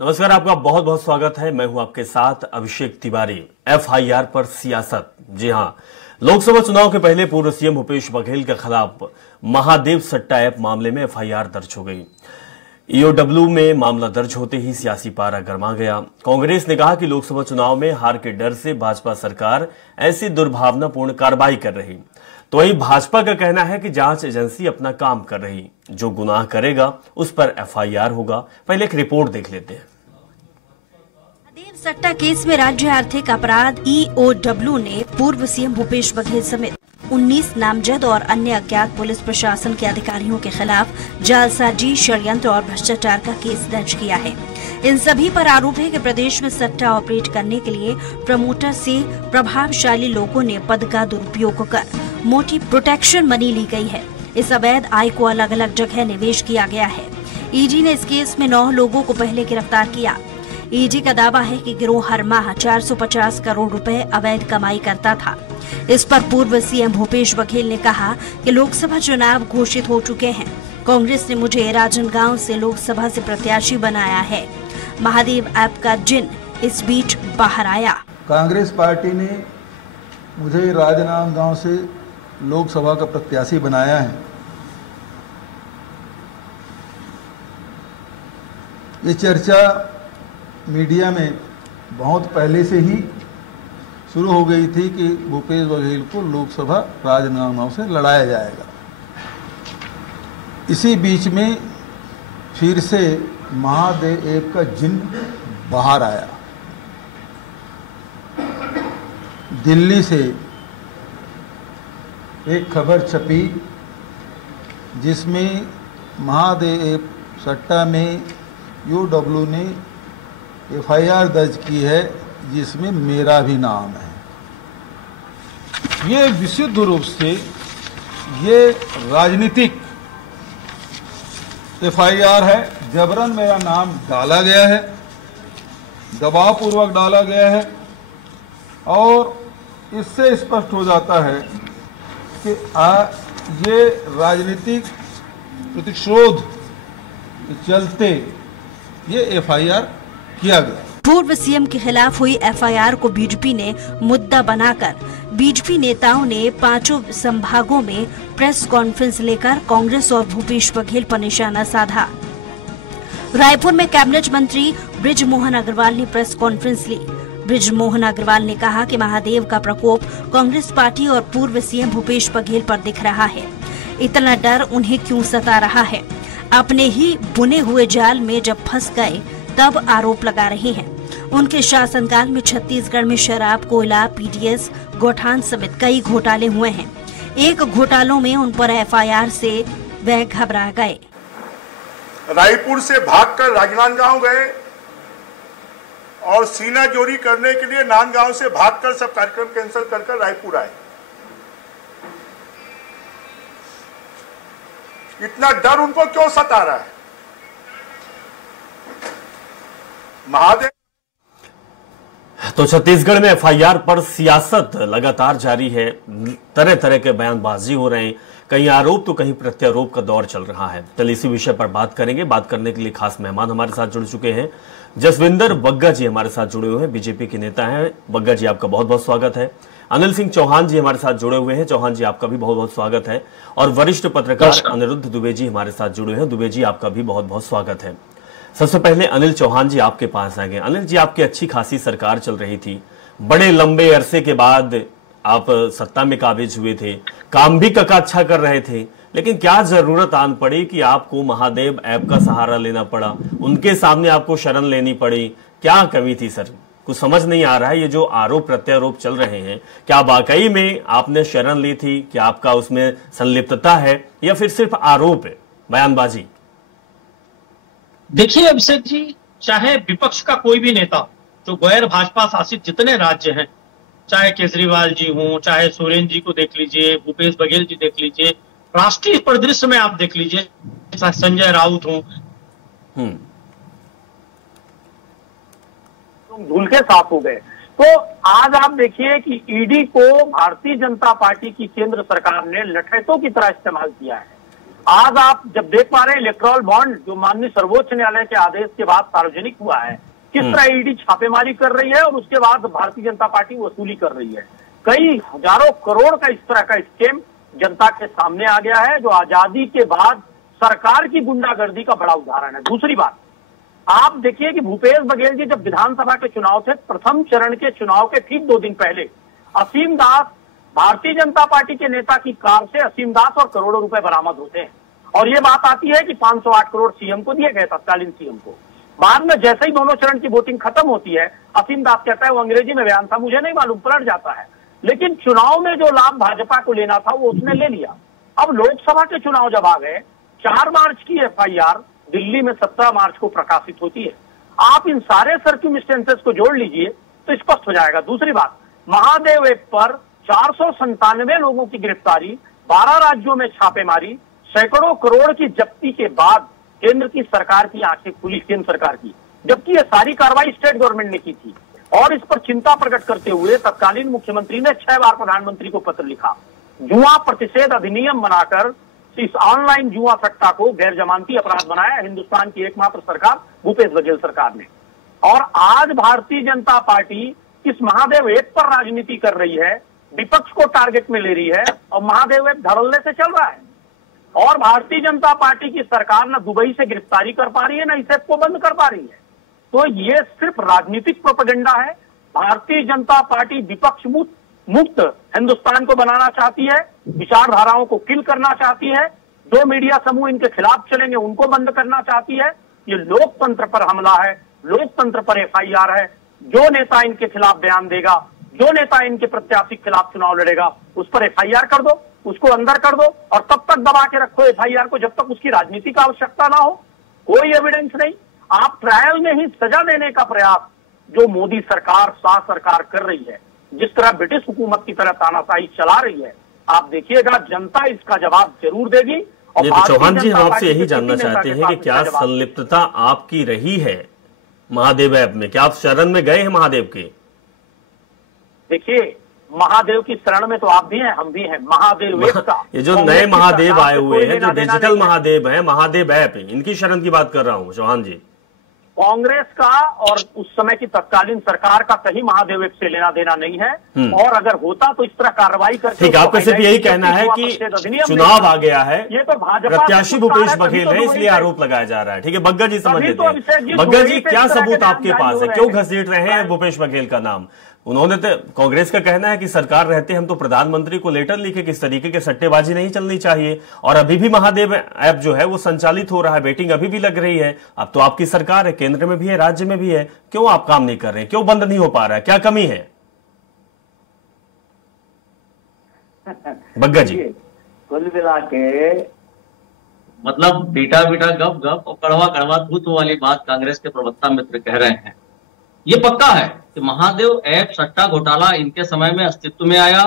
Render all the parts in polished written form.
नमस्कार, आपका बहुत बहुत स्वागत है। मैं हूं आपके साथ अभिषेक तिवारी। एफआईआर पर सियासत। जी हां, लोकसभा चुनाव के पहले पूर्व सीएम भूपेश बघेल के खिलाफ महादेव सट्टा ऐप मामले में एफआईआर दर्ज हो गई। ईओडब्ल्यू में मामला दर्ज होते ही सियासी पारा गर्मा गया। कांग्रेस ने कहा कि लोकसभा चुनाव में हार के डर से भाजपा सरकार ऐसी दुर्भावनापूर्ण कार्रवाई कर रही, तो वहीं भाजपा का कहना है कि जांच एजेंसी अपना काम कर रही, जो गुनाह करेगा उस पर एफआईआर होगा। पहले एक रिपोर्ट देख लेते हैं। महादेव सट्टा केस में राज्य आर्थिक अपराध ईओडब्ल्यू ने पूर्व सीएम भूपेश बघेल समेत 19 नामजद और अन्य अज्ञात पुलिस प्रशासन के अधिकारियों के खिलाफ जालसाजी, षड्यंत्र और भ्रष्टाचार का केस दर्ज किया है। इन सभी पर आरोप है कि प्रदेश में सट्टा ऑपरेट करने के लिए प्रमोटर से प्रभावशाली लोगों ने पद का दुरुपयोग कर मोटी प्रोटेक्शन मनी ली गई है। इस अवैध आय को अलग अलग जगह निवेश किया गया है। ईडी ने इस केस में 9 लोगों को पहले गिरफ्तार किया। ईडी का दावा है कि गिरोह हर माह 450 करोड़ रुपए अवैध कमाई करता था। इस पर पूर्व सीएम भूपेश बघेल ने कहा कि लोकसभा चुनाव घोषित हो चुके हैं। कांग्रेस ने मुझे राजनांदगांव से लोकसभा से प्रत्याशी बनाया है। महादेव ऐप का जिन इस बीच बाहर आया। कांग्रेस पार्टी ने मुझे राजनांदगांव से लोकसभा का प्रत्याशी बनाया है। ये चर्चा मीडिया में बहुत पहले से ही शुरू हो गई थी कि भूपेश बघेल को लोकसभा राजनांदगांव से लड़ाया जाएगा। इसी बीच में फिर से महादेव ऐप का जिन बाहर आया। दिल्ली से एक खबर छपी जिसमें महादेव ऐप सट्टा में ईओडब्ल्यू ने एफआईआर दर्ज की है, जिसमें मेरा भी नाम है। ये विशुद्ध रूप से ये राजनीतिक एफआईआर है। जबरन मेरा नाम डाला गया है, दबावपूर्वक डाला गया है और इससे स्पष्ट हो जाता है कि ये राजनीतिक प्रतिशोध के चलते ये एफआईआर किया गया। पूर्व सीएम के खिलाफ हुई एफआईआर को बीजेपी ने मुद्दा बनाकर बीजेपी नेताओं ने 5 संभागों में प्रेस कॉन्फ्रेंस लेकर कांग्रेस और भूपेश बघेल पर निशाना साधा। रायपुर में कैबिनेट मंत्री बृजमोहन अग्रवाल ने प्रेस कॉन्फ्रेंस ली। बृजमोहन अग्रवाल ने कहा कि महादेव का प्रकोप कांग्रेस पार्टी और पूर्व सीएम भूपेश बघेल पर दिख रहा है। इतना डर उन्हें क्यों सता रहा है? अपने ही बुने हुए जाल में जब फंस गए तब आरोप लगा रहे हैं। उनके शासनकाल में छत्तीसगढ़ में शराब, कोयला, पीडीएस, गौठान समेत कई घोटाले हुए हैं। एक घोटालों में उन पर एफआईआर से वह घबरा गए। रायपुर से भागकर राजनांदगांव गए और सीना जोरी करने के लिए नांदगांव से भागकर सब कार्यक्रम कैंसिल कर रायपुर आए। इतना डर उनको क्यों सता रहा है? महादेव। तो छत्तीसगढ़ में एफआईआर पर सियासत लगातार जारी है। तरह तरह के बयानबाजी हो रहे हैं, कहीं आरोप तो कहीं प्रत्यारोप का दौर चल रहा है। चलिए इसी विषय पर बात करेंगे। बात करने के लिए खास मेहमान हमारे साथ जुड़ चुके हैं। जसविंदर बग्गा जी हमारे साथ जुड़े हुए हैं, बीजेपी के नेता हैं। बग्गा जी, आपका बहुत बहुत स्वागत है। अनिल सिंह चौहान जी हमारे साथ जुड़े हुए हैं। चौहान जी, आपका भी बहुत बहुत स्वागत है। और वरिष्ठ पत्रकार अनिरुद्ध दुबे जी हमारे साथ जुड़े हैं। दुबे जी, आपका भी बहुत बहुत स्वागत है। सबसे पहले अनिल चौहान जी आपके पास आ गए। अनिल जी, आपकी अच्छी खासी सरकार चल रही थी, बड़े लंबे अरसे के बाद आप सत्ता में काबिज हुए थे, काम भी कका अच्छा कर रहे थे, लेकिन क्या जरूरत आन पड़ी कि आपको महादेव ऐप का सहारा लेना पड़ा, उनके सामने आपको शरण लेनी पड़ी? क्या कमी थी सर? कुछ समझ नहीं आ रहा है। ये जो आरोप प्रत्यारोप चल रहे हैं, क्या वाकई में आपने शरण ली थी? क्या आपका उसमें संलिप्तता है या फिर सिर्फ आरोप है, बयानबाजी? देखिए अभिषेक जी, चाहे विपक्ष का कोई भी नेता, जो गैर भाजपा शासित जितने राज्य हैं, चाहे केजरीवाल जी हों, चाहे सोरेन जी को देख लीजिए, भूपेश बघेल जी देख लीजिए, राष्ट्रीय परिदृश्य में आप देख लीजिए, चाहे संजय राउत हों, धुल के साफ हो गए। तो आज आप देखिए कि ईडी को भारतीय जनता पार्टी की केंद्र सरकार ने लठैतों की तरह इस्तेमाल किया है। आज आप जब देख पा रहे हैं इलेक्ट्रॉल बॉन्ड जो माननीय सर्वोच्च न्यायालय के आदेश के बाद सार्वजनिक हुआ है, किस तरह ईडी छापेमारी कर रही है और उसके बाद भारतीय जनता पार्टी वसूली कर रही है। कई हजारों करोड़ का इस तरह का स्कीम जनता के सामने आ गया है, जो आजादी के बाद सरकार की गुंडागर्दी का बड़ा उदाहरण है। दूसरी बात, आप देखिए कि भूपेश बघेल जी जब विधानसभा के चुनाव थे, प्रथम चरण के चुनाव के ठीक 2 दिन पहले असीम दास, भारतीय जनता पार्टी के नेता की कार से असीम दास और करोड़ों रुपए बरामद होते हैं और ये बात आती है कि 508 करोड़ सीएम को दिए गए, तत्कालीन सीएम को। बाद में जैसे ही दोनों चरण की वोटिंग खत्म होती है, असीम दास कहता है वो अंग्रेजी में बयान था, मुझे नहीं मालूम, पलट जाता है। लेकिन चुनाव में जो लाभ भाजपा को लेना था वो उसने ले लिया। अब लोकसभा के चुनाव जब आ गए, 4 मार्च की एफआईआर दिल्ली में 17 मार्च को प्रकाशित होती है। आप इन सारे सर्क्यूमिस्टेंसेस को जोड़ लीजिए तो स्पष्ट हो जाएगा। दूसरी बात, महादेव ऐप पर 497 लोगों की गिरफ्तारी, 12 राज्यों में छापेमारी, सैकड़ों करोड़ की जब्ती के बाद केंद्र की सरकार की आंखें खुली, केंद्र सरकार की, जबकि ये सारी कार्रवाई स्टेट गवर्नमेंट ने की थी। और इस पर चिंता प्रकट करते हुए तत्कालीन मुख्यमंत्री ने 6 बार प्रधानमंत्री को पत्र लिखा। जुआ प्रतिषेध अधिनियम बनाकर इस ऑनलाइन जुआ सट्टा को गैर जमानती अपराध बनाया हिंदुस्तान की एकमात्र सरकार भूपेश बघेल सरकार ने। और आज भारतीय जनता पार्टी इस महादेव ऐप पर राजनीति कर रही है, विपक्ष को टारगेट में ले रही है और महादेव ऐप धड़ल्ले से चल रहा है। और भारतीय जनता पार्टी की सरकार न दुबई से गिरफ्तारी कर पा रही है, न इस ऐप को बंद कर पा रही है। तो ये सिर्फ राजनीतिक प्रोपेगेंडा है। भारतीय जनता पार्टी विपक्ष मुक्त हिंदुस्तान को बनाना चाहती है, विचारधाराओं को किल करना चाहती है, जो मीडिया समूह इनके खिलाफ चलेंगे उनको बंद करना चाहती है। ये लोकतंत्र पर हमला है, लोकतंत्र पर एफआईआर है। जो नेता इनके खिलाफ बयान देगा, जो नेता इनके प्रत्याशी के खिलाफ चुनाव लड़ेगा, उस पर एफआईआर कर दो, उसको अंदर कर दो और तब तक दबा के रखो एफआईआर को जब तक उसकी राजनीति का आवश्यकता ना हो। कोई एविडेंस नहीं, आप ट्रायल में ही सजा देने का प्रयास जो मोदी सरकार, शाह सरकार कर रही है, जिस तरह ब्रिटिश हुकूमत की तरह तानाशाही चला रही है, आप देखिएगा जनता इसका जवाब जरूर देगी। और तो चौहान जी, हम आपसे यही जानना चाहते हैं कि क्या संलिप्तता आपकी रही है महादेव ऐप में? क्या आप शरण में गए हैं महादेव के? देखिए, महादेव की शरण में तो आप भी हैं, हम भी हैं। महादेव ऐप का ये जो नए महादेव आए हुए हैं, जो डिजिटल महादेव है, महादेव ऐप, इनकी शरण की बात कर रहा हूं चौहान जी। कांग्रेस का और उस समय की तत्कालीन सरकार का कहीं महादेव ऐप से लेना देना नहीं है। और अगर होता तो इस तरह कार्रवाई करके। ठीक, आपका सिर्फ यही कहना है कि चुनाव आ गया है, ये तो भाजपा प्रत्याशी भूपेश बघेल है, इसलिए आरोप लगाया जा रहा है। ठीक है, बग्गा जी समझ लेते हैं। बग्गा जी, क्या सबूत आपके पास है? क्यों घसीट रहे हैं भूपेश बघेल का नाम? उन्होंने तो, कांग्रेस का कहना है कि सरकार रहते हम तो प्रधानमंत्री को लेटर लिखे कि इस तरीके के सट्टेबाजी नहीं चलनी चाहिए। और अभी भी महादेव ऐप जो है वो संचालित हो रहा है, वेटिंग अभी भी लग रही है। अब तो आपकी सरकार है, केंद्र में भी है, राज्य में भी है, क्यों आप काम नहीं कर रहे? क्यों बंद नहीं हो पा रहा है? क्या कमी है बग्गा जी? कुल मिला के मतलब बीटा बीटा गप गप और कड़वा कड़वा तूत वाली बात कांग्रेस के प्रवक्ता मित्र कह रहे हैं। ये पक्का है कि महादेव ऐप सट्टा घोटाला इनके समय में अस्तित्व में आया,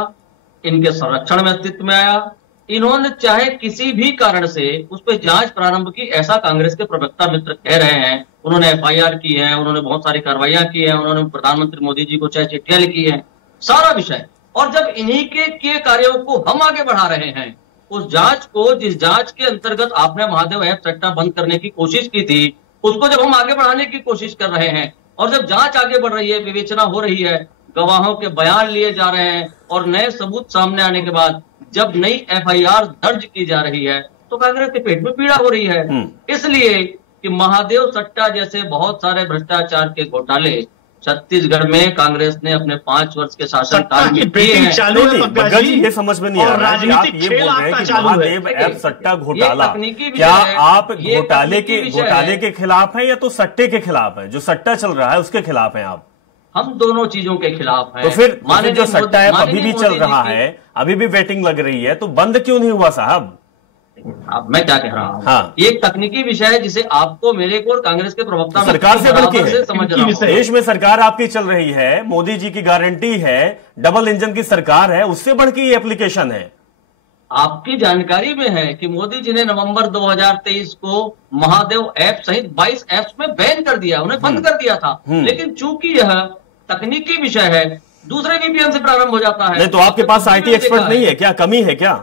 इनके संरक्षण में अस्तित्व में आया। इन्होंने चाहे किसी भी कारण से उस पर जांच प्रारंभ की, ऐसा कांग्रेस के प्रवक्ता मित्र कह रहे हैं। उन्होंने एफआईआर की है, उन्होंने बहुत सारी कार्रवाइयां की है, उन्होंने प्रधानमंत्री मोदी जी को चाहे चिट्ठियां लिखी है, सारा विषय। और जब इन्हीं के कार्यों को हम आगे बढ़ा रहे हैं, उस जांच को, जिस जांच के अंतर्गत आपने महादेव ऐप सट्टा बंद करने की कोशिश की थी, उसको जब हम आगे बढ़ाने की कोशिश कर रहे हैं और जब जांच आगे बढ़ रही है, विवेचना हो रही है, गवाहों के बयान लिए जा रहे हैं और नए सबूत सामने आने के बाद जब नई एफआईआर दर्ज की जा रही है, तो कांग्रेस के पेट में पीड़ा हो रही है। इसलिए कि महादेव सट्टा जैसे बहुत सारे भ्रष्टाचार के घोटाले छत्तीसगढ़ में कांग्रेस ने अपने 5 वर्ष के शासनकाल में किए हैं। बग्गा जी, ये समझ में नहीं आ रहा है, आप ये बोल रहे हैं कि महादेव ऐप सट्टा घोटाला, क्या आप घोटाले के खिलाफ हैं या तो सट्टे के खिलाफ हैं? जो सट्टा चल रहा है उसके खिलाफ हैं आप? हम दोनों चीजों के खिलाफ हैं। तो फिर जो सट्टा ऐप अभी भी चल रहा है, अभी भी वेटिंग लग रही है, तो बंद क्यों नहीं हुआ साहब? अब मैं क्या कह रहा हूँ, हाँ, ये एक तकनीकी विषय है जिसे आपको, मेरे को और कांग्रेस के प्रवक्ता सरकार से बल्कि समझ रहा हूँ। देश में सरकार आपकी चल रही है, मोदी जी की गारंटी है, डबल इंजन की सरकार है, उससे बढ़ के ये एप्लीकेशन है। आपकी जानकारी में है कि मोदी जी ने नवंबर 2023 को महादेव ऐप सहित 22 ऐप्स में बैन कर दिया, उन्हें बंद कर दिया था। लेकिन चूंकि यह तकनीकी विषय है, दूसरे वीपीएन से प्रारंभ हो जाता है। नहीं तो आपके पास आईटी एक्सपर्ट नहीं है क्या? कमी है क्या?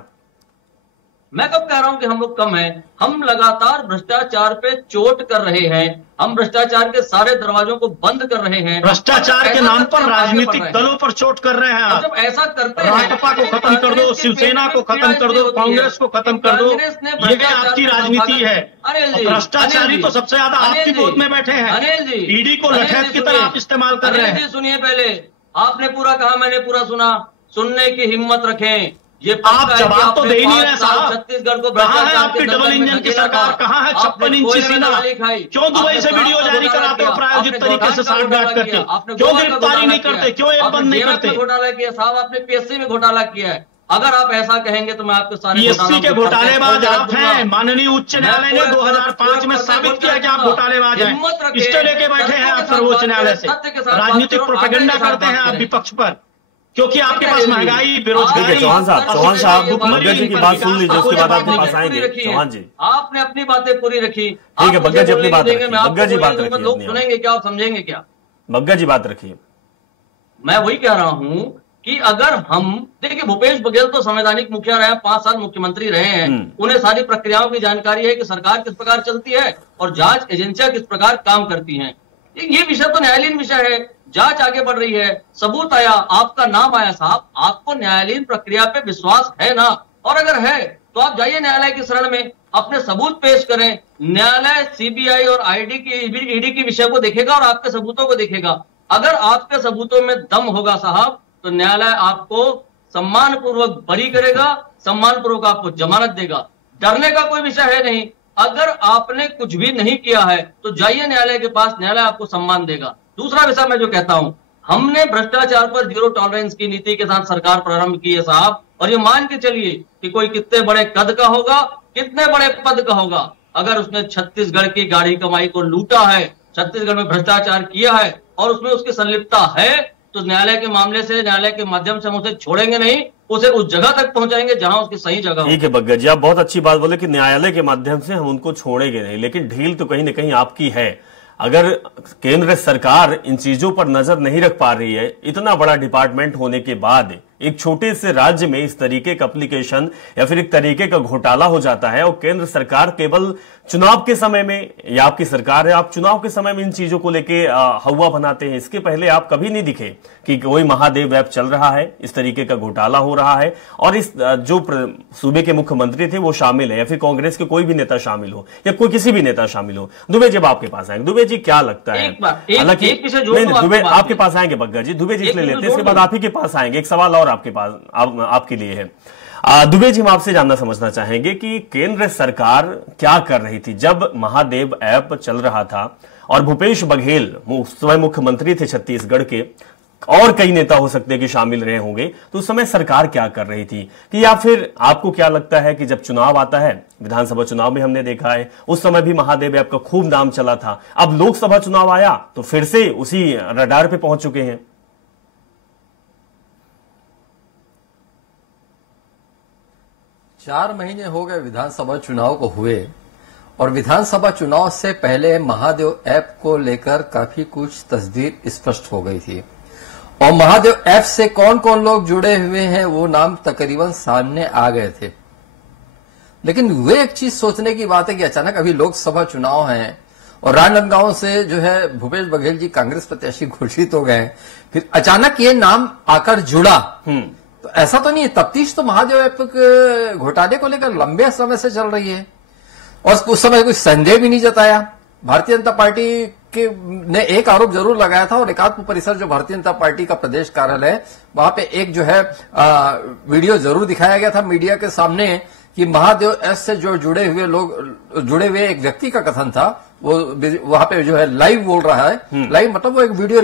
मैं कब कह रहा हूं कि हम लोग कम हैं? हम लगातार भ्रष्टाचार पे चोट कर रहे हैं, हम भ्रष्टाचार के सारे दरवाजों को बंद कर रहे हैं। भ्रष्टाचार के नाम पर राजनीतिक दलों पर चोट कर रहे हैं आप। जब ऐसा करते हैं, राजपा को खत्म कर दो, शिवसेना को खत्म कर दो, कांग्रेस को खत्म कर दो, ये आपकी राजनीति है। भ्रष्टाचारी तो सबसे ज्यादा आपकी गोद में बैठे हैं। अनिल जी, ईडी को लठैत की तरह आप इस्तेमाल कर रहे हैं। सुनिए, पहले आपने पूरा कहा, मैंने पूरा सुना। सुनने की हिम्मत रखें। ये आप जवाब तो दे ही नहीं रहे साहब। छत्तीसगढ़ को कहाँ है आपकी डबल इंजन की सरकार? कहाँ है 56 इंची सीना? क्यों दुबई से वीडियो जारी कराते हो प्रायोजित तरीके से साठ गांठ करके? क्यों गिरफ्तारी नहीं करते? क्यों एक बंद नहीं करते? घोटाला किया साहब, आपने पीएससी में घोटाला किया है। अगर आप ऐसा कहेंगे तो मैं आपके सारे पीएससी के घोटालेबाज आप हैं। माननीय उच्च न्यायालय ने 2005 में साबित किया कि आप घोटालेबाज हैं। स्टे लेके बैठे हैं आप सर्वोच्च न्यायालय से। राजनीतिक प्रोपेगेंडा करते हैं आप विपक्ष पर, क्योंकि आपके पास महंगाई, बेरोजगारी। चौहान साहब बग्गा जी की बात सुन लीजिए, उसके बाद आपके पास आएंगे। चौहान जी, आपने अपनी बातें पूरी रखी। ठीक है, बग्गा जी अपनी बात रखिए। बग्गा जी बात रखिए। लोग सुनेंगे क्या और समझेंगे क्या? बग्गा जी बात रखिए। मैं वही कह रहा हूं कि अगर हम देखिए, भूपेश बघेल तो संवैधानिक मुखिया रहे, 5 साल मुख्यमंत्री रहे हैं, उन्हें सारी प्रक्रियाओं की जानकारी है कि सरकार किस प्रकार चलती है और जांच एजेंसियां किस प्रकार काम करती हैं। ये विषय तो न्यायालयीन विषय है। जांच आगे बढ़ रही है, सबूत आया, आपका नाम आया साहब, आपको न्यायालयीन प्रक्रिया पे विश्वास है ना? और अगर है तो आप जाइए न्यायालय की शरण में, अपने सबूत पेश करें। न्यायालय सीबीआई और ईडी की विषय को देखेगा और आपके सबूतों को देखेगा। अगर आपके सबूतों में दम होगा साहब, तो न्यायालय आपको सम्मान पूर्वक बरी करेगा, सम्मान पूर्वक आपको जमानत देगा। डरने का कोई विषय है नहीं। अगर आपने कुछ भी नहीं किया है तो जाइए न्यायालय के पास, न्यायालय आपको सम्मान देगा। दूसरा विषय मैं जो कहता हूं, हमने भ्रष्टाचार पर जीरो टॉलरेंस की नीति के साथ सरकार प्रारंभ की है साहब, और ये मान के चलिए कि कोई कितने बड़े कद का होगा, कितने बड़े पद का होगा, अगर उसने छत्तीसगढ़ की गाढ़ी कमाई को लूटा है, छत्तीसगढ़ में भ्रष्टाचार किया है और उसमें उसकी संलिप्तता है, तो न्यायालय के मामले से, न्यायालय के माध्यम से हम उसे छोड़ेंगे नहीं, उसे उस जगह तक पहुंचाएंगे जहां उसकी सही जगह हो। ठीक है बग्गा जी, आप बहुत अच्छी बात बोले कि न्यायालय के माध्यम से हम उनको छोड़ेंगे नहीं, लेकिन ढील तो कहीं ना कहीं आपकी है। अगर केंद्र सरकार इन चीजों पर नजर नहीं रख पा रही है, इतना बड़ा डिपार्टमेंट होने के बाद एक छोटे से राज्य में इस तरीके का एप्लीकेशन या फिर एक तरीके का घोटाला हो जाता है, और केंद्र सरकार केवल चुनाव के समय में, या आपकी सरकार है, आप चुनाव के समय में इन चीजों को लेके हवा बनाते हैं। इसके पहले आप कभी नहीं दिखे कि कोई महादेव ऐप चल रहा है, इस तरीके का घोटाला हो रहा है, और इस जो सूबे के मुख्यमंत्री थे वो शामिल है, या फिर कांग्रेस के कोई भी नेता शामिल हो, या कोई किसी भी नेता शामिल हो। दुबे जब आपके पास आएंगे, दुबे जी क्या लगता है? हालांकि दुबे आपके पास आएंगे बग्गा जी, दुबे जी इसलिए लेते हैं, इसके बाद आप ही के पास आएंगे। एक सवाल और आपके पास आपके लिए है। दुबे जी, हम आपसे जानना समझना चाहेंगे कि केंद्र सरकार क्या कर रही थी जब महादेव ऐप चल रहा था और भूपेश बघेल स्वयं मुख्यमंत्री थे छत्तीसगढ़ के, और कई नेता हो सकते हैं कि शामिल रहे होंगे, तो उस समय सरकार क्या कर रही थी? कि या फिर आपको क्या लगता है कि जब चुनाव आता है, विधानसभा चुनाव में हमने देखा है, उस समय भी महादेव ऐप का खूब नाम चला था, अब लोकसभा चुनाव आया तो फिर से उसी रडार पे पहुंच चुके हैं? 4 महीने हो गए विधानसभा चुनाव को हुए, और विधानसभा चुनाव से पहले महादेव ऐप को लेकर काफी कुछ तस्दीर स्पष्ट हो गई थी, और महादेव ऐप से कौन कौन लोग जुड़े हुए हैं वो नाम तकरीबन सामने आ गए थे। लेकिन वे एक चीज सोचने की बात है कि अचानक अभी लोकसभा चुनाव है और राजनांदगांव से जो है भूपेश बघेल जी कांग्रेस प्रत्याशी घोषित हो गए, फिर अचानक ये नाम आकर जुड़ा। तो ऐसा तो नहीं है, तफ्तीश तो महादेव ऐप के घोटाले को लेकर लंबे समय से चल रही है, और उस समय कोई संदेह भी नहीं जताया। भारतीय जनता पार्टी के ने एक आरोप जरूर लगाया था, और एकात्म परिसर जो भारतीय जनता पार्टी का प्रदेश कार्यालय है, वहां पे एक जो है वीडियो जरूर दिखाया गया था मीडिया के सामने कि महादेव ऐप से जो जुड़े हुए एक व्यक्ति का कथन था, वो वहां पे जो है लाइव बोल रहा है। लाइव मतलब वो एक वीडियो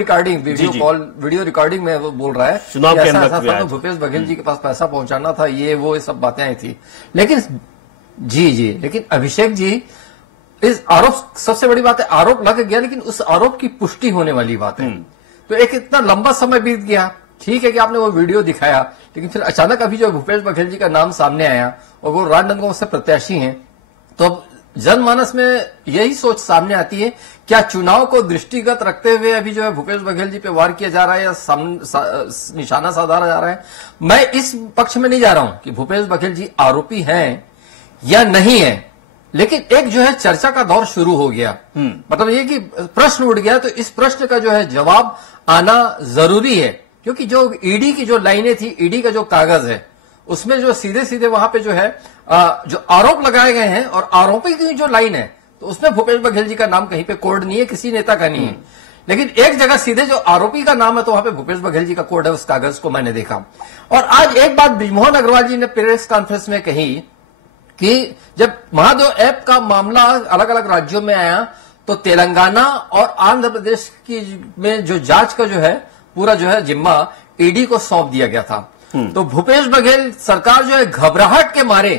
रिकॉर्डिंग में वो बोल रहा है ऐसा तो भूपेश बघेल जी के पास पैसा पहुंचाना था, ये सब बातें आई थी। लेकिन लेकिन अभिषेक जी, इस आरोप, सबसे बड़ी बात है आरोप लग गया, लेकिन उस आरोप की पुष्टि होने वाली बात है। तो एक इतना लंबा समय बीत गया, ठीक है कि आपने वो वीडियो दिखाया, लेकिन फिर अचानक अभी जो भूपेश बघेल जी का नाम सामने आया और वो राजनांदगांव से प्रत्याशी हैं, तो अब जनमानस में यही सोच सामने आती है, क्या चुनाव को दृष्टिगत रखते हुए अभी जो है भूपेश बघेल जी पे वार किया जा रहा है या निशाना साधा जा रहा है? मैं इस पक्ष में नहीं जा रहा हूं कि भूपेश बघेल जी आरोपी हैं या नहीं है, लेकिन एक जो है चर्चा का दौर शुरू हो गया। मतलब ये कि प्रश्न उठ गया, तो इस प्रश्न का जो है जवाब आना जरूरी है, क्योंकि जो ईडी की जो लाइनें थी, ईडी का जो कागज है, उसमें जो सीधे सीधे वहां पे जो है जो आरोप लगाए गए हैं, और आरोपी की जो लाइन है, तो उसमें भूपेश बघेल जी का नाम कहीं पे कोड नहीं है, किसी नेता का नहीं है, लेकिन एक जगह सीधे जो आरोपी का नाम है, तो वहां पे भूपेश बघेल जी का कोड है, उस कागज को मैंने देखा। और आज एक बात बृजमोहन अग्रवाल जी ने प्रेस कॉन्फ्रेंस में कही कि जब महादेव ऐप का मामला अलग अलग राज्यों में आया, तो तेलंगाना और आंध्र प्रदेश की में जो जांच का जो है पूरा जो है जिम्मा ईडी को सौंप दिया गया था। तो भूपेश बघेल सरकार जो है घबराहट के मारे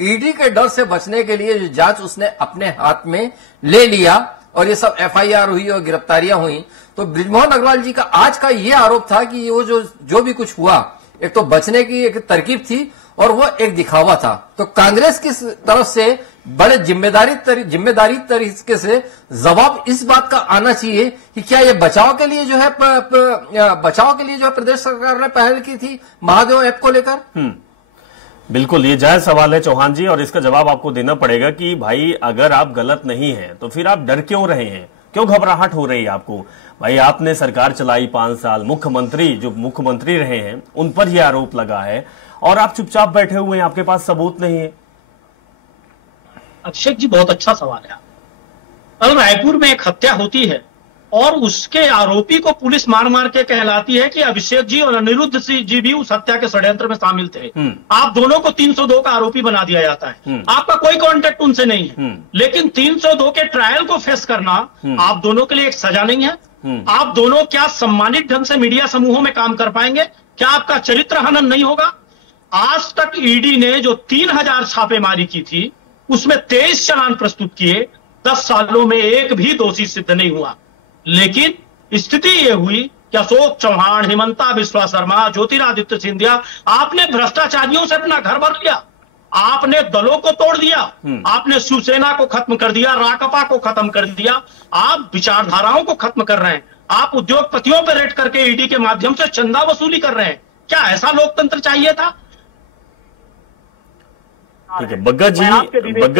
ईडी के डर से बचने के लिए जो जांच उसने अपने हाथ में ले लिया, और ये सब एफआईआर हुई और गिरफ्तारियां हुई। तो बृजमोहन अग्रवाल जी का आज का ये आरोप था कि वो जो भी कुछ हुआ, एक तो बचने की एक तरकीब थी और वो एक दिखावा था। तो कांग्रेस की तरफ से बड़े जिम्मेदारी तरीके से जवाब इस बात का आना चाहिए कि क्या ये बचाव के लिए जो है प्रदेश सरकार ने पहल की थी महादेव ऐप को लेकर। बिल्कुल, ये जायज सवाल है चौहान जी, और इसका जवाब आपको देना पड़ेगा कि भाई अगर आप गलत नहीं हैं तो फिर आप डर क्यों रहे हैं, क्यों घबराहट हो रही है आपको? भाई आपने सरकार चलाई 5 साल, मुख्यमंत्री रहे हैं, उन पर यह आरोप लगा है और आप चुपचाप बैठे हुए हैं, आपके पास सबूत नहीं है। अभिषेक जी, बहुत अच्छा सवाल है। कल रायपुर में एक हत्या होती है और उसके आरोपी को पुलिस मार मार के कहलाती है कि अभिषेक जी और अनिरुद्ध सिंह जी भी उस हत्या के षड्यंत्र में शामिल थे। आप दोनों को 302 का आरोपी बना दिया जाता है। आपका कोई कांटेक्ट उनसे नहीं है, लेकिन 302 के ट्रायल को फेस करना आप दोनों के लिए एक सजा नहीं है। आप दोनों क्या सम्मानित ढंग से मीडिया समूहों में काम कर पाएंगे? क्या आपका चरित्र हनन नहीं होगा? आज तक ईडी ने जो 3000 छापेमारी की थी, उसमें 23 चालान प्रस्तुत किए, 10 सालों में एक भी दोषी सिद्ध नहीं हुआ। लेकिन स्थिति यह हुई कि अशोक चौहान, हिमंता बिस्वा शर्मा, ज्योतिरादित्य सिंधिया, आपने भ्रष्टाचारियों से अपना घर भर लिया, आपने दलों को तोड़ दिया, आपने शिवसेना को खत्म कर दिया, राकपा को खत्म कर दिया, आप विचारधाराओं को खत्म कर रहे हैं, आप उद्योगपतियों पर रेड करके ईडी के माध्यम से चंदा वसूली कर रहे हैं। क्या ऐसा लोकतंत्र चाहिए था? ठीक है बग्गा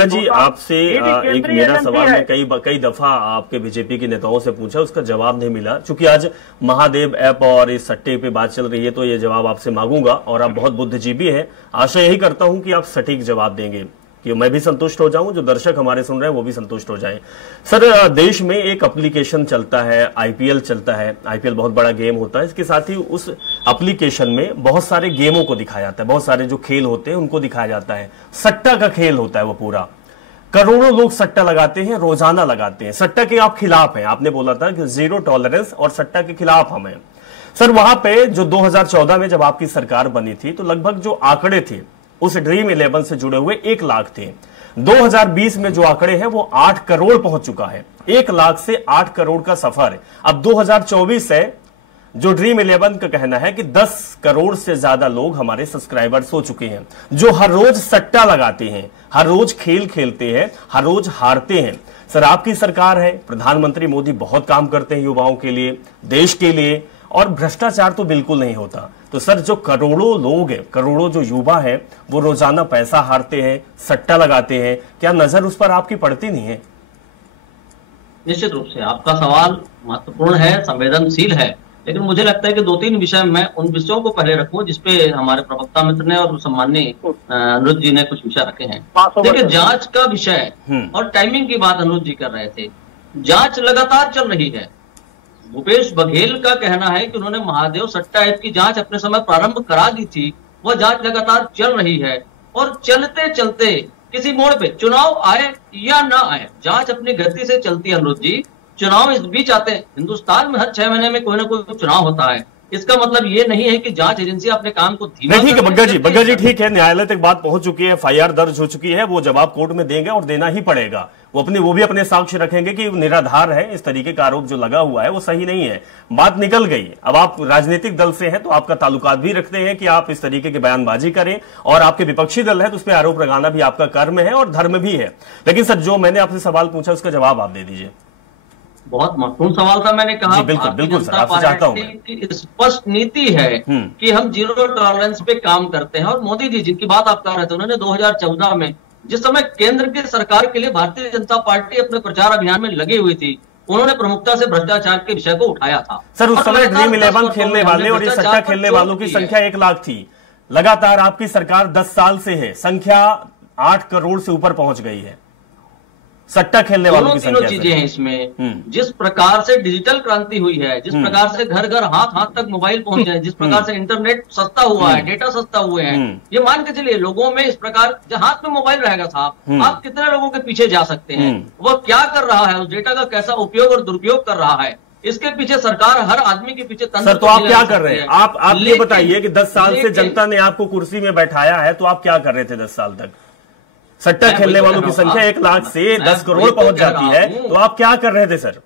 जी, आपसे एक मेरा सवाल मैं कई दफा आपके बीजेपी के नेताओं से पूछा, उसका जवाब नहीं मिला। चूंकि आज महादेव ऐप और इस सट्टे पे बात चल रही है, तो ये जवाब आपसे मांगूंगा, और आप बहुत बुद्धिजीवी हैं, आशा यही करता हूं कि आप सटीक जवाब देंगे, कि मैं भी संतुष्ट हो जाऊं, जो दर्शक हमारे सुन रहे हैं वो भी संतुष्ट हो जाएं। सर, देश में एक एप्लीकेशन चलता है, आईपीएल चलता है, आईपीएल बहुत बड़ा गेम होता है, इसके साथ ही उस एप्लीकेशन में बहुत सारे गेमों को दिखाया जाता है, बहुत सारे जो खेल होते हैं उनको दिखाया जाता है। सट्टा का खेल होता है वो पूरा, करोड़ों लोग सट्टा लगाते हैं, रोजाना लगाते हैं। सट्टा के आप खिलाफ हैं, आपने बोला था कि 0 टॉलरेंस और सट्टा के खिलाफ हम हैं। सर, वहां पे जो 2014 में जब आपकी सरकार बनी थी, तो लगभग जो आंकड़े थे उस ड्रीम 11 से जुड़े हुए 1 लाख थे। 2020 में जो आंकड़े हैं वो 8 करोड़ पहुंच चुका है। 1 लाख से 8 करोड़ का सफर। अब 2024 है, जो ड्रीम 11 का कहना है कि 10 करोड़ से ज्यादा लोग हमारे सब्सक्राइबर्स हो चुके हैं, जो हर रोज सट्टा लगाते हैं, हर रोज खेल खेलते हैं, हर रोज हारते हैं। सर, आपकी सरकार है, प्रधानमंत्री मोदी बहुत काम करते हैं युवाओं के लिए, देश के लिए, और भ्रष्टाचार तो बिल्कुल नहीं होता। तो सर, जो करोड़ों लोग हैं, करोड़ों जो युवा हैं, वो रोजाना पैसा हारते हैं, सट्टा लगाते हैं, क्या नजर उस पर आपकी पड़ती नहीं है? निश्चित रूप से आपका सवाल महत्वपूर्ण है, संवेदनशील है, लेकिन मुझे लगता है कि 2-3 विषय मैं उन विषयों को पहले रखूं जिसपे हमारे प्रवक्ता मित्र ने और सम्माननीय अनुज जी ने कुछ विषय रखे हैं। देखिए, जांच का विषय और टाइमिंग की बात अनुज जी कर रहे थे। जांच लगातार चल रही है। भूपेश बघेल का कहना है कि उन्होंने महादेव सट्टा ऐप की जांच अपने समय प्रारंभ करा दी थी, वह जांच लगातार चल रही है, और चलते चलते किसी मोड़ पे चुनाव आए या ना आए, जांच अपनी गति से चलती है। अनुज जी, चुनाव इस बीच आते हैं, हिंदुस्तान में हर 6 महीने में कोई ना कोई चुनाव होता है। इसका मतलब ये नहीं है कि जांच एजेंसी अपने काम को धीमा नहीं। ठीक है बग्गा जी, ठीक है, न्यायालय तक बात पहुंच चुकी है, एफआईआर दर्ज हो चुकी है, वो जवाब कोर्ट में देंगे और देना ही पड़ेगा। वो भी अपने साक्ष्य रखेंगे कि निराधार है, इस तरीके का आरोप जो लगा हुआ है वो सही नहीं है। बात निकल गई। अब आप राजनीतिक दल से हैं तो आपका ताल्लुकात भी रखते हैं कि आप इस तरीके की बयानबाजी करें, और आपके विपक्षी दल है तो उस पर आरोप लगाना भी आपका कर्म है और धर्म भी है। लेकिन सर, जो मैंने आपसे सवाल पूछा उसका जवाब आप दे दीजिए। बहुत महत्वपूर्ण सवाल था। मैंने कहा बिल्कुल सर, आपसे चाहता हूं कि स्पष्ट नीति है कि हम 0 टॉलरेंस पे काम करते हैं, और मोदी जी जिनकी बात आप कर रहे थे, उन्होंने 2014 में जिस समय केंद्र की सरकार के लिए भारतीय जनता पार्टी अपने प्रचार अभियान में लगी हुई थी, उन्होंने प्रमुखता से भ्रष्टाचार के विषय को उठाया था। सर उस समय ड्रीम 11 खेलने वाले और ये सट्टा खेलने वालों की संख्या 1 लाख थी। लगातार आपकी सरकार 10 साल से है, संख्या 8 करोड़ से ऊपर पहुंच गई है सट्टा खेलने वालों की संख्या। चीजें हैं इसमें, जिस प्रकार से डिजिटल क्रांति हुई है, जिस प्रकार से घर घर हाथ हाथ तक मोबाइल पहुंचे हैं, जिस प्रकार से इंटरनेट सस्ता हुआ है, डेटा सस्ता हुए हैं, ये मान के चलिए लोगों में इस प्रकार जब हाथ में मोबाइल रहेगा साहब, आप कितने लोगों के पीछे जा सकते हैं, वो क्या कर रहा है, उस डेटा का कैसा उपयोग और दुरुपयोग कर रहा है, इसके पीछे सरकार हर आदमी के पीछे तंत्र। सर तो आप क्या कर रहे हैं? आप ये बताइए कि 10 साल से जनता ने आपको कुर्सी में बैठाया है, तो आप क्या कर रहे थे 10 साल तक? सट्टा खेलने वालों की संख्या 1 लाख से 10 करोड़ पहुंच जाती है, तो आप क्या कर रहे थे सर?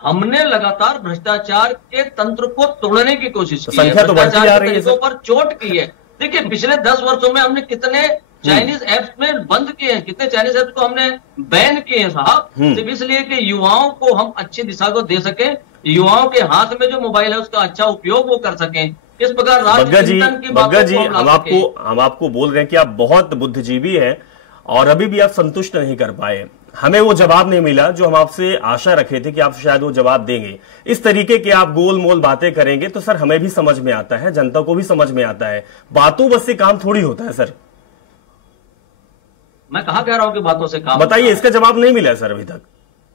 हमने लगातार भ्रष्टाचार के तंत्र को तोड़ने की कोशिश की है, संख्या तो बढ़ती जा रही है, पर चोट की है। देखिए पिछले 10 वर्षों में हमने कितने चाइनीज ऐप्स में बंद किए हैं, कितने चाइनीज ऐप्स को हमने बैन किए हैं साहब, सिर्फ इसलिए कि युवाओं को हम अच्छी दिशा को दे सकें, युवाओं के हाथ में जो मोबाइल है उसका अच्छा उपयोग वो कर सकें। इस प्रकार बग्गा जी हम आपको बोल रहे हैं कि आप बहुत बुद्धिजीवी हैं और अभी भी आप संतुष्ट नहीं कर पाए। हमें वो जवाब नहीं मिला जो हम आपसे आशा रखे थे कि आप शायद वो जवाब देंगे। इस तरीके के आप गोल मोल बातें करेंगे तो सर हमें भी समझ में आता है, जनता को भी समझ में आता है, बातों बस से काम थोड़ी होता है सर। मैं कहाँ कह रहा हूं कि बातों से काम, बताइए, इसका जवाब नहीं मिला सर अभी तक।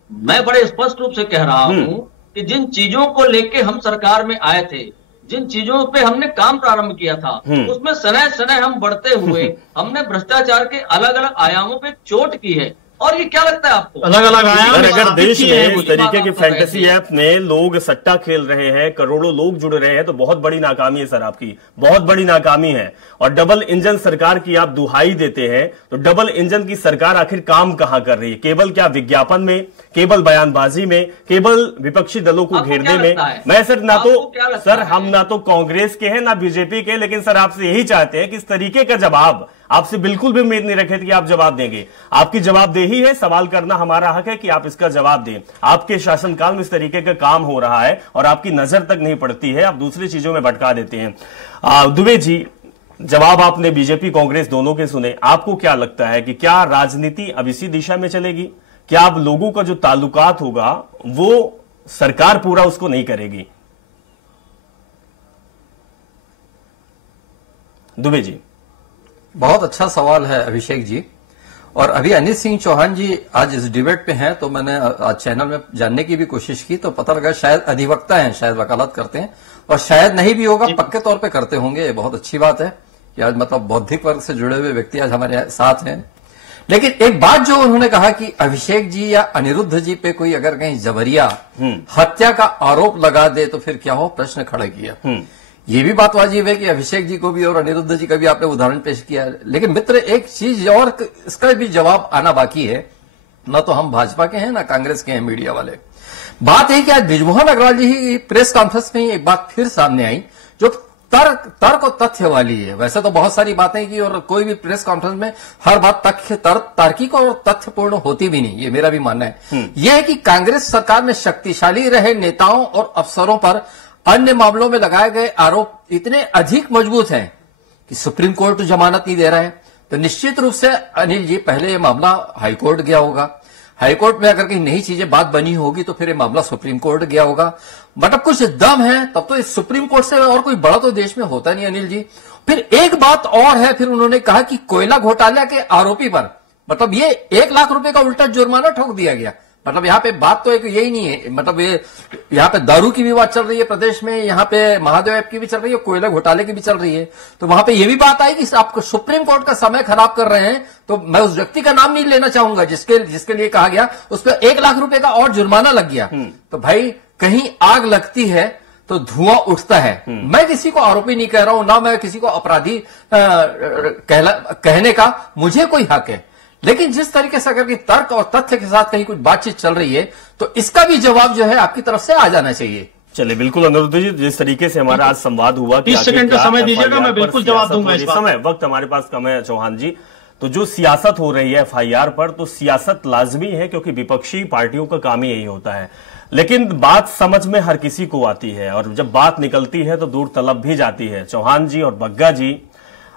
मैं बड़े स्पष्ट रूप से कह रहा हूं कि जिन चीजों को लेके हम सरकार में आए थे, जिन चीजों पे हमने काम प्रारंभ किया था, उसमें सनय सनय हम बढ़ते हुए हमने भ्रष्टाचार के अलग अलग आयामों पे चोट की है। और ये क्या लगता है आपको, अलग अलग आयाम अगर देश में इस तरीके की फैंटेसी ऐप में लोग सट्टा खेल रहे हैं, करोड़ों लोग जुड़ रहे हैं, तो बहुत बड़ी नाकामी है सर आपकी, बहुत बड़ी नाकामी है। और डबल इंजन सरकार की आप दुहाई देते हैं, तो डबल इंजन की सरकार आखिर काम कहां कर रही है? केवल क्या विज्ञापन में, केवल बयानबाजी में, केवल विपक्षी दलों को घेरने में? मैं सर ना तो सर हम ना तो कांग्रेस के हैं ना बीजेपी के, लेकिन सर आपसे यही चाहते हैं कि इस तरीके का जवाब आपसे बिल्कुल भी उम्मीद नहीं रखे थे कि आप जवाब देंगे। आपकी जवाबदेही है, सवाल करना हमारा हक है कि आप इसका जवाब दें। आपके शासनकाल में इस तरीके का काम हो रहा है और आपकी नजर तक नहीं पड़ती है, आप दूसरी चीजों में भटका देते हैं। दुबे जी, जवाब आपने बीजेपी कांग्रेस दोनों के सुने, आपको क्या लगता है कि क्या राजनीति अब इसी दिशा में चलेगी? क्या अब लोगों का जो ताल्लुकात होगा वो सरकार पूरा उसको नहीं करेगी? दुबे जी, बहुत अच्छा सवाल है अभिषेक जी। और अभी अनिल सिंह चौहान जी आज इस डिबेट पे हैं, तो मैंने आज चैनल में जानने की भी कोशिश की, तो पता लगा शायद अधिवक्ता हैं, शायद वकालत करते हैं, और शायद नहीं भी होगा, पक्के तौर पे करते होंगे। ये बहुत अच्छी बात है कि आज मतलब बौद्धिक वर्ग से जुड़े हुए व्यक्ति आज हमारे साथ हैं। लेकिन एक बात जो उन्होंने कहा कि अभिषेक जी या अनिरुद्ध जी पे कोई अगर कहीं जबरिया हत्या का आरोप लगा दे तो फिर क्या हो, प्रश्न खड़ा किया। ये भी बात वाजिब है कि अभिषेक जी को भी और अनिरुद्ध जी का भी आपने उदाहरण पेश किया। लेकिन मित्र, एक चीज और इसका भी जवाब आना बाकी है। न तो हम भाजपा के हैं ना कांग्रेस के हैं मीडिया वाले। बात है कि आज बृजमोहन अग्रवाल जी की प्रेस कॉन्फ्रेंस में एक बात फिर सामने आई जो तर्क और तथ्य वाली है। वैसे तो बहुत सारी बातें की और कोई भी प्रेस कॉन्फ्रेंस में हर बात तार्किक और तथ्यपूर्ण होती भी नहीं, ये मेरा भी मानना है। यह है कि कांग्रेस सरकार में शक्तिशाली रहे नेताओं और अफसरों पर अन्य मामलों में लगाए गए आरोप इतने अधिक मजबूत हैं कि सुप्रीम कोर्ट जमानत नहीं दे रहा है। तो निश्चित रूप से अनिल जी, पहले ये मामला हाईकोर्ट गया होगा, हाईकोर्ट में अगर कहीं नई चीजें बात बनी होगी तो फिर ये मामला सुप्रीम कोर्ट गया होगा। मतलब कुछ दम है, तब तो इस सुप्रीम कोर्ट से और कोई बड़ा तो देश में होता नहीं अनिल जी। फिर एक बात और है, फिर उन्होंने कहा कि कोयला घोटाला के आरोपी पर मतलब ये 1 लाख रुपए का उल्टा जुर्माना ठोक दिया गया। मतलब यहाँ पे बात तो एक यही नहीं है, मतलब ये यहाँ पे दारू की भी बात चल रही है प्रदेश में, यहाँ पे महादेव ऐप की भी चल रही है, कोयला घोटाले की भी चल रही है। तो वहां पे ये भी बात आई कि आप सुप्रीम कोर्ट का समय खराब कर रहे हैं। तो मैं उस व्यक्ति का नाम नहीं लेना चाहूंगा जिसके लिए कहा गया, उस पर 1 लाख रुपए का और जुर्माना लग गया। तो भाई कहीं आग लगती है तो धुआं उठता है। मैं किसी को आरोपी नहीं कह रहा हूं, ना मैं किसी को अपराधी कहने का मुझे कोई हक है। लेकिन जिस तरीके से अगर तर्क और तथ्य के साथ कहीं कुछ बातचीत चल रही है तो इसका भी जवाब जो है आपकी तरफ से आ जाना चाहिए। चलिए, बिल्कुल अनिरुद्ध जी, जिस तरीके से हमारा आज संवाद हुआ, 30 सेकंड का समय दीजिएगा, मैं बिल्कुल जवाब दूंगा। इस समय वक्त हमारे पास कम है चौहान जी। तो जो सियासत हो रही है FIR पर, तो सियासत लाजमी है क्योंकि विपक्षी पार्टियों का काम ही यही होता है। लेकिन बात समझ में हर किसी को आती है और जब बात निकलती है तो दूर तलब भी जाती है। चौहान जी और बग्गा जी,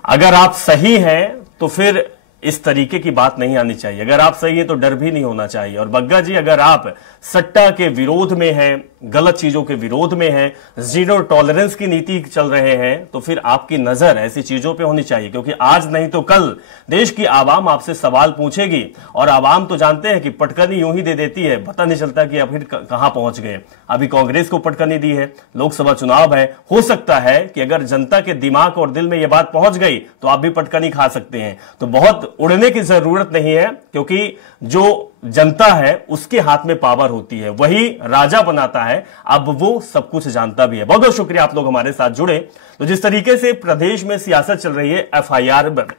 अगर आप सही हैं तो फिर इस तरीके की बात नहीं आनी चाहिए। अगर आप सही है तो डर भी नहीं होना चाहिए। और बग्गा जी, अगर आप सट्टा के विरोध में हैं, गलत चीजों के विरोध में हैं, जीरो टॉलरेंस की नीति चल रहे हैं, तो फिर आपकी नजर ऐसी चीजों पे होनी चाहिए, क्योंकि आज नहीं तो कल देश की आवाम आपसे सवाल पूछेगी। और आवाम तो जानते हैं कि पटकनी यूं ही दे देती है, पता नहीं चलता कि आखिर कहां पहुंच गए। अभी कांग्रेस को पटकनी दी है, लोकसभा चुनाव है, हो सकता है कि अगर जनता के दिमाग और दिल में यह बात पहुंच गई तो आप भी पटकनी खा सकते हैं। तो बहुत उड़ने की जरूरत नहीं है, क्योंकि जो जनता है उसके हाथ में पावर होती है, वही राजा बनाता है। अब वो सब कुछ जानता भी है। बहुत बहुत शुक्रिया आप लोग हमारे साथ जुड़े। तो जिस तरीके से प्रदेश में सियासत चल रही है FIR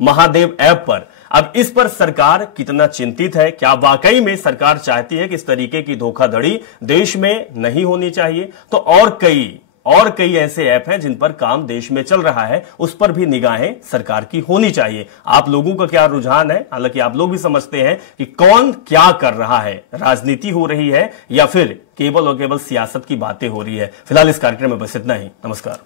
महादेव ऐप पर, अब इस पर सरकार कितना चिंतित है? क्या वाकई में सरकार चाहती है कि इस तरीके की धोखाधड़ी देश में नहीं होनी चाहिए? तो और कई ऐसे ऐप हैं जिन पर काम देश में चल रहा है, उस पर भी निगाहें सरकार की होनी चाहिए। आप लोगों का क्या रुझान है? हालांकि आप लोग भी समझते हैं कि कौन क्या कर रहा है, राजनीति हो रही है या फिर केवल और केवल सियासत की बातें हो रही है। फिलहाल इस कार्यक्रम में बस इतना ही। नमस्कार।